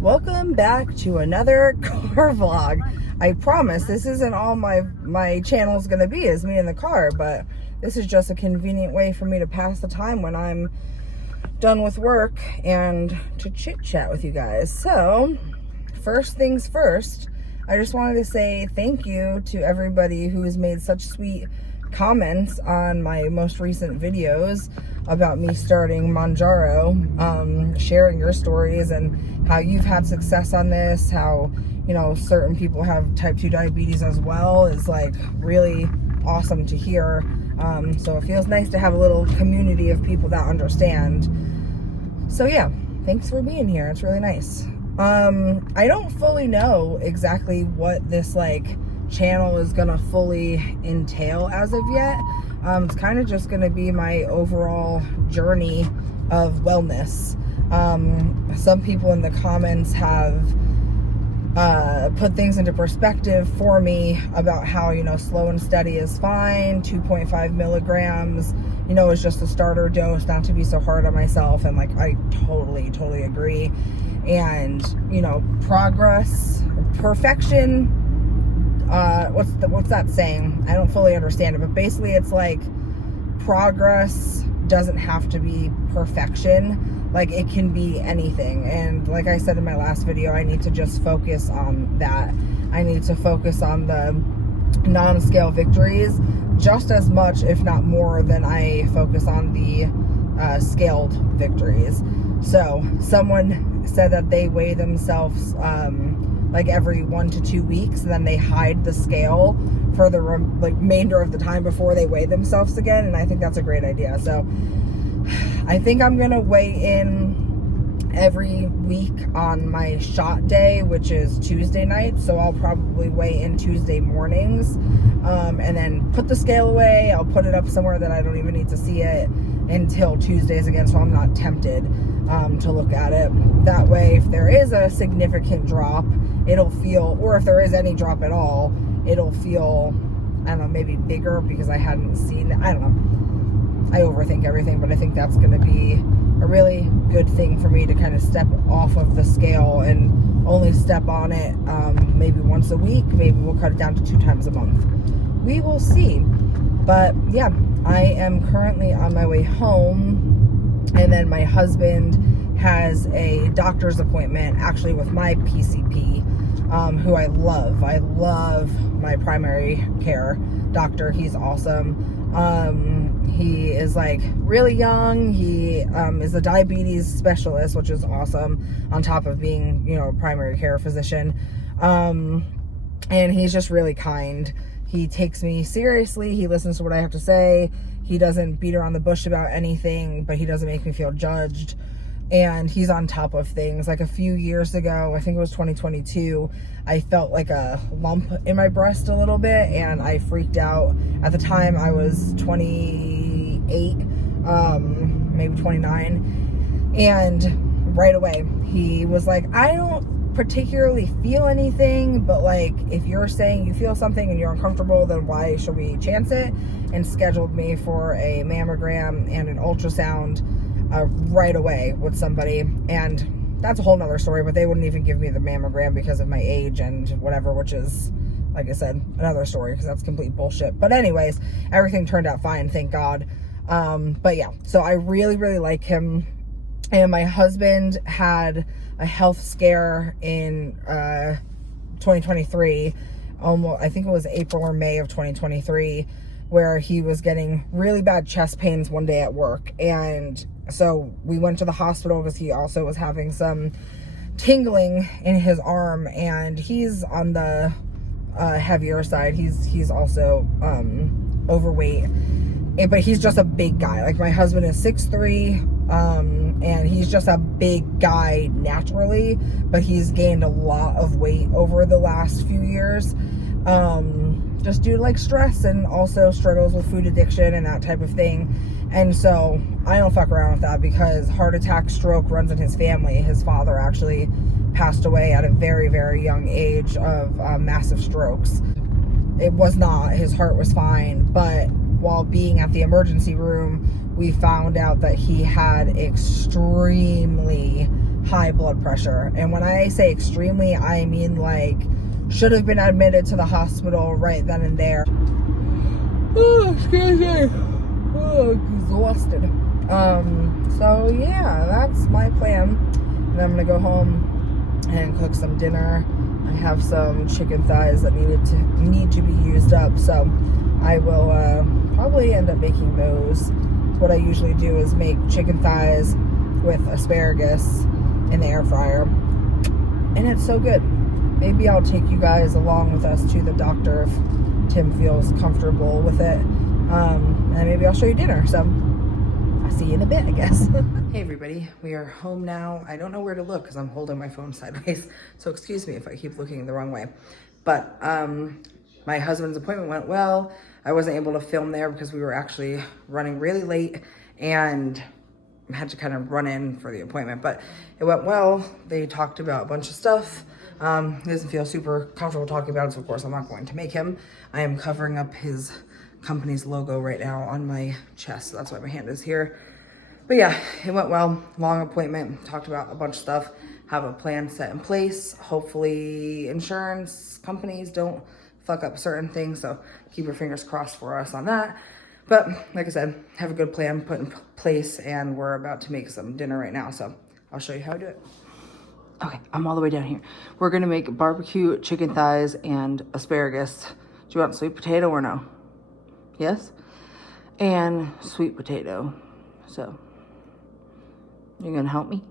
Welcome back to another car vlog. I promise this isn't all my channel's gonna be, is me in the car, but this is just a convenient way for me to pass the time when I'm done with work and to chit chat with you guys. So first things first, I just wanted to say thank you to everybody who has made such sweet comments on my most recent videos about me starting Mounjaro, sharing your stories and how you've had success on this, how, you know, certain people have type 2 diabetes as well, is like really awesome to hear. So it feels nice to have a little community of people that understand. So yeah, thanks for being here. It's really nice. I don't fully know exactly what this like channel is gonna fully entail as of yet. It's kind of just gonna be my overall journey of wellness. Some people in the comments have put things into perspective for me about how, you know, slow and steady is fine, 2.5 milligrams, you know, is just a starter dose, not to be so hard on myself. And like, I totally agree. And, you know, perfection, what's that saying? I don't fully understand it, but basically it's like progress doesn't have to be perfection. Like, it can be anything. And like I said in my last video, I need to just focus on that. I need to focus on the non-scale victories just as much, if not more, than I focus on the scaled victories. So someone said that they weigh themselves like every 1 to 2 weeks, and then they hide the scale for the remainder of the time before they weigh themselves again. And I think that's a great idea. So I think I'm gonna weigh in every week on my shot day, which is Tuesday night. So I'll probably weigh in Tuesday mornings, and then put the scale away. I'll put it up somewhere that I don't even need to see it until Tuesdays again, so I'm not tempted to look at it. That way, if there is a significant drop, it'll feel, or if there is any drop at all, it'll feel, I don't know, maybe bigger because I hadn't seen it. I don't know. I overthink everything, but I think that's going to be a really good thing for me to kind of step off of the scale and only step on it maybe once a week. Maybe we'll cut it down to 2 times a month. We will see. But yeah, I am currently on my way home, and then my husband has a doctor's appointment actually with my PCP, who I love. I love my primary care doctor. He's awesome. He is like really young. He is a diabetes specialist, which is awesome, on top of being, you know, a primary care physician. And he's just really kind. He takes me seriously. He listens to what I have to say. He doesn't beat around the bush about anything, but he doesn't make me feel judged. And he's on top of things. Like a few years ago, I think it was 2022, I felt like a lump in my breast a little bit, and I freaked out. At the time, I was 28, maybe 29. And right away, he was like, I don't particularly feel anything, but like, if you're saying you feel something and you're uncomfortable, then why should we chance it? And scheduled me for a mammogram and an ultrasound right away with somebody. And that's a whole nother story, but they wouldn't even give me the mammogram because of my age and whatever, which is, like I said, another story, because that's complete bullshit. But anyways, everything turned out fine, thank God. But yeah, so I really like him. And my husband had a health scare in 2023, almost, I think it was April or May of 2023, where he was getting really bad chest pains one day at work. And so we went to the hospital because he also was having some tingling in his arm, and he's on the heavier side. He's also overweight, but he's just a big guy. Like, my husband is 6'3", and he's just a big guy naturally, but he's gained a lot of weight over the last few years, just due to like stress, and also struggles with food addiction and that type of thing. And so I don't fuck around with that, because heart attack, stroke runs in his family. His father actually passed away at a very young age of massive strokes. It was not, his heart was fine, but while being at the emergency room, we found out that he had extremely high blood pressure. And when I say extremely, I mean like should have been admitted to the hospital right then and there. Oh, excuse me. Oh, exhausted. So yeah, that's my plan. And I'm gonna go home and cook some dinner. I have some chicken thighs that need to be used up, so I will probably end up making those. What I usually do is make chicken thighs with asparagus in the air fryer, and it's so good. Maybe I'll take you guys along with us to the doctor if Tim feels comfortable with it, and maybe I'll show you dinner. So I'll see you in a bit, I guess. Hey everybody, we are home now. I don't know where to look because I'm holding my phone sideways, so excuse me if I keep looking the wrong way. But my husband's appointment went well. I wasn't able to film there because we were actually running really late and had to kind of run in for the appointment, but it went well. They talked about a bunch of stuff. He doesn't feel super comfortable talking about it, so of course I'm not going to make him. I am covering up his company's logo right now on my chest, so that's why my hand is here. But yeah, it went well. Long appointment, talked about a bunch of stuff, have a plan set in place. Hopefully insurance companies don't fuck up certain things, so keep your fingers crossed for us on that. But like I said, have a good plan put in place, and we're about to make some dinner right now, so I'll show you how I do it. Okay, I'm all the way down here. We're gonna make barbecue chicken thighs and asparagus. Do you want sweet potato or no? Yes? And sweet potato. So, you're gonna help me?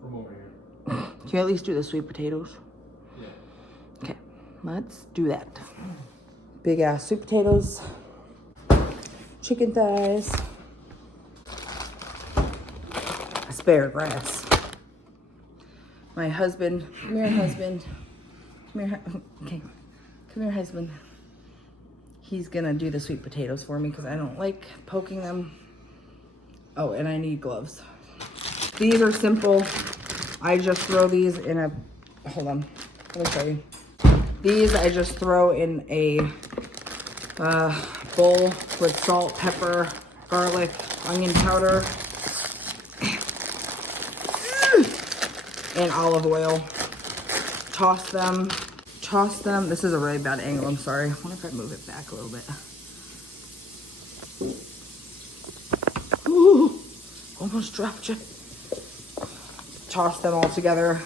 From over here. Can you at least do the sweet potatoes? Yeah. Okay, let's do that. Big ass sweet potatoes, chicken thighs, asparagus. My husband, come here, husband. Come here, okay. Come here, husband. He's gonna do the sweet potatoes for me because I don't like poking them. Oh, and I need gloves. These are simple. I just throw these in a, hold on, let me show you. These I just throw in a bowl with salt, pepper, garlic, onion powder, and olive oil. Toss them. This is a really bad angle, I'm sorry. I wonder if I move it back a little bit. Ooh, almost dropped you. Toss them all together.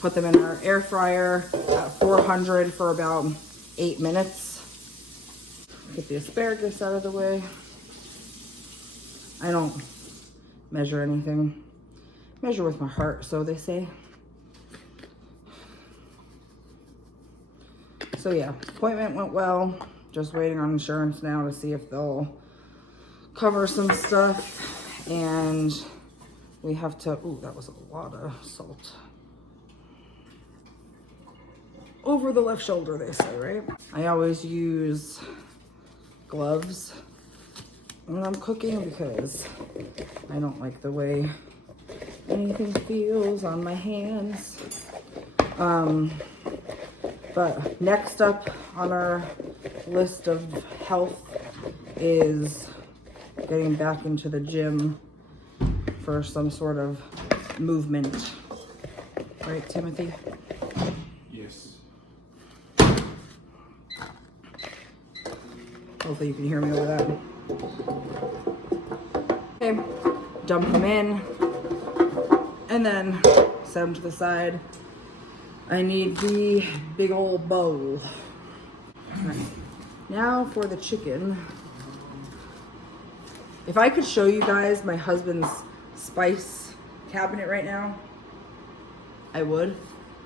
Put them in our air fryer at 400 for about 8 minutes. Get the asparagus out of the way. I don't measure anything. Measure with my heart, so they say. So yeah, appointment went well. Just waiting on insurance now to see if they'll cover some stuff. And we have to, ooh, that was a lot of salt. Over the left shoulder, they say, right? I always use gloves when I'm cooking because I don't like the way anything feels on my hands. But next up on our list of health is getting back into the gym for some sort of movement. Right, Timothy? Yes. Hopefully you can hear me over that. Okay, dump them in and then set them to the side. I need the big old bowl. All right. Now for the chicken. If I could show you guys my husband's spice cabinet right now, I would,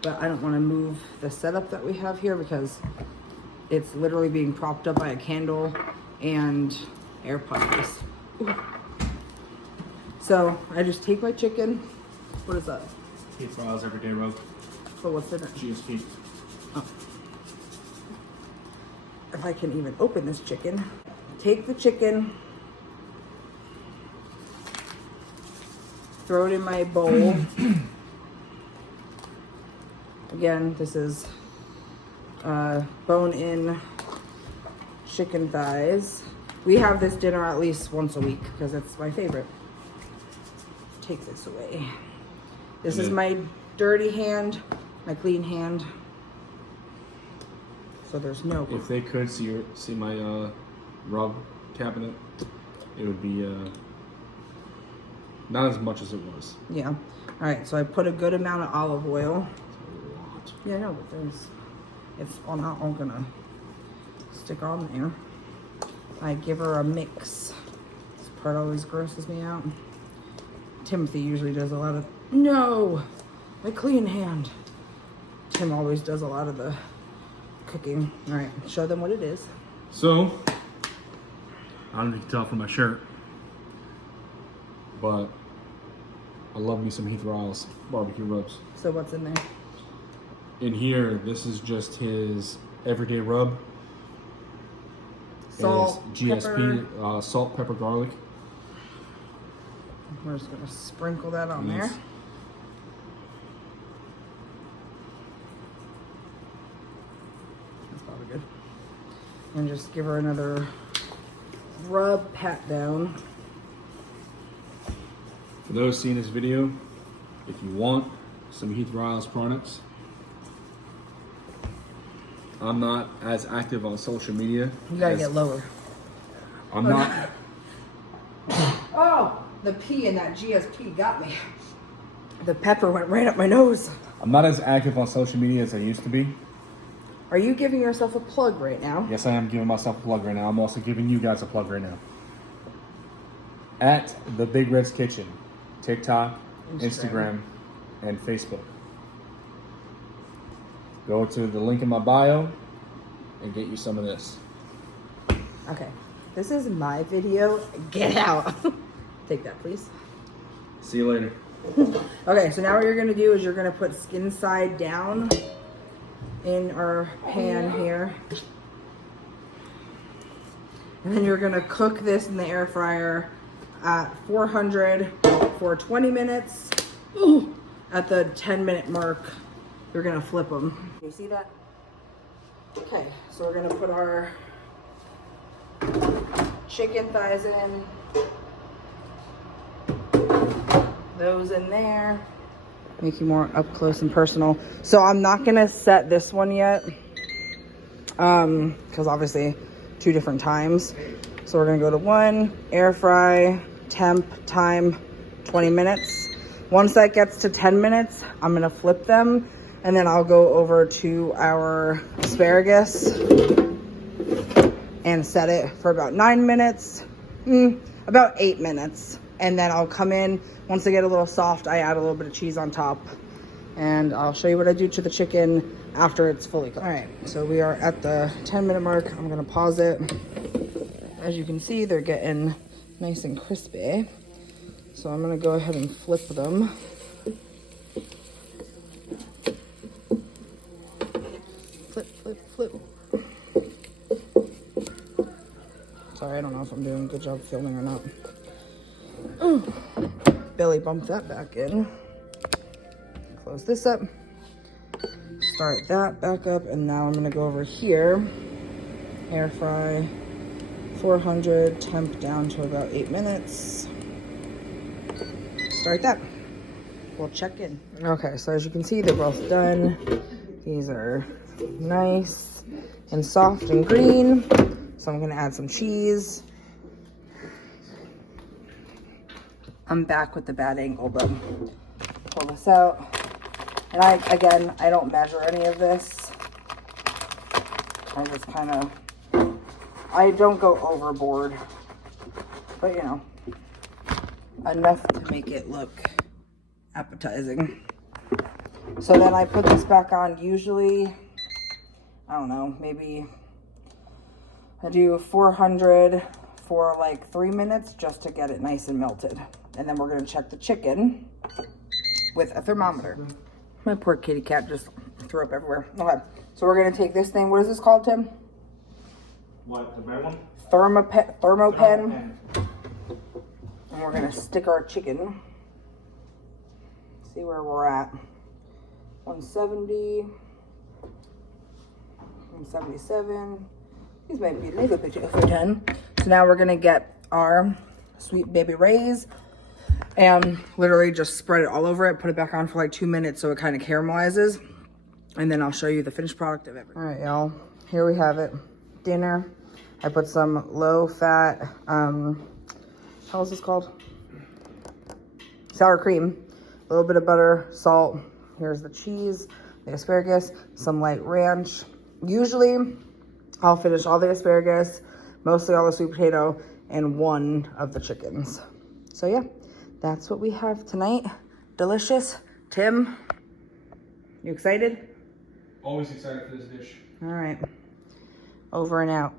but I don't want to move the setup that we have here because it's literally being propped up by a candle and AirPods. Ooh. So I just take my chicken. What is that? Eat Miles Everyday Road. So what's in it? GSP. Oh. If I can even open this chicken. Take the chicken. Throw it in my bowl. Again, this is bone-in chicken thighs. We have this dinner at least once a week because it's my favorite. take this away. This is then- my dirty hand, my clean hand. So there's no. If they could see my rub cabinet, it would be not as much as it was. Yeah. All right. So I put a good amount of olive oil. It's a lot. Yeah, no, but it's all not all gonna stick on there. I give her a mix. This part always grosses me out. Timothy usually does a lot of, no, my clean hand. Tim always does a lot of the cooking. All right, show them what it is. So, I don't know if you can tell from my shirt, but I love me some Heath Riles barbecue rubs. So what's in there? In here, this is just his everyday rub. Salt, It is GSP, salt, pepper, garlic. We're just gonna sprinkle that on Yes. there. That's probably good. And just give her another rub, pat down. For those seeing this video, if you want some Heath Riles products, I'm not as active on social media. You gotta as- get lower. I'm not. Oh, the P in that GSP got me. The pepper went right up my nose. I'm not as active on social media as I used to be. Are you giving yourself a plug right now? Yes, I am giving myself a plug right now. I'm also giving you guys a plug right now. At the Big Red's Kitchen, TikTok, Instagram, and Facebook. Go to the link in my bio and get you some of this. Okay, this is my video. Get out. Take that, please. See you later. Okay, so now what you're gonna do is you're gonna put skin side down in our pan here. And then you're gonna cook this in the air fryer at 400 for 20 minutes. Ooh. At the 10-minute mark, you're gonna flip them. You see that? Okay, so we're gonna put our chicken thighs in. Those in there. Make you more up close and personal. So I'm not gonna set this one yet. Because obviously 2 different times. So we're gonna go to 1, air fry, temp, time, 20 minutes. Once that gets to 10 minutes, I'm gonna flip them and then I'll go over to our asparagus and set it for about 9 minutes, about 8 minutes. And then I'll come in, once they get a little soft, I add a little bit of cheese on top. And I'll show you what I do to the chicken after it's fully cooked. All right, so we are at the 10-minute mark. I'm gonna pause it. As you can see, they're getting nice and crispy. So I'm gonna go ahead and flip them. Flip, flip, flip. Sorry, I don't know if I'm doing a good job filming or not. Ooh. Belly bump that back in. Close this up. Start that back up, and now I'm gonna go over here. Air fry, 400, temp down to about 8 minutes. Start that. We'll check in. Okay, so as you can see, they're both done. These are nice and soft and green. So I'm gonna add some cheese. I'm back with the bad angle, but pull this out. And I don't measure any of this. I just kind of, I don't go overboard, but you know, enough to make it look appetizing. So then I put this back on. Usually, I don't know, maybe I do 400 for like 3 minutes just to get it nice and melted. And then we're gonna check the chicken with a thermometer. My poor kitty cat just threw up everywhere. Okay, so we're gonna take this thing. What is this called, Tim? What, the red one? Thermopen. And we're gonna stick our chicken. See where we're at. 170, 177. These might be a little bit over 10. So now we're gonna get our Sweet Baby Ray's. And literally just spread it all over it, put it back on for like 2 minutes so it kind of caramelizes. And then I'll show you the finished product of everything. All right, y'all, here we have it. Dinner. I put some low fat, how is this called? Sour cream, a little bit of butter, salt. Here's the cheese, the asparagus, some light ranch. Usually I'll finish all the asparagus, mostly all the sweet potato, and one of the chickens. So yeah, that's what we have tonight. Delicious. Tim, you excited? Always excited for this dish. All right, over and out.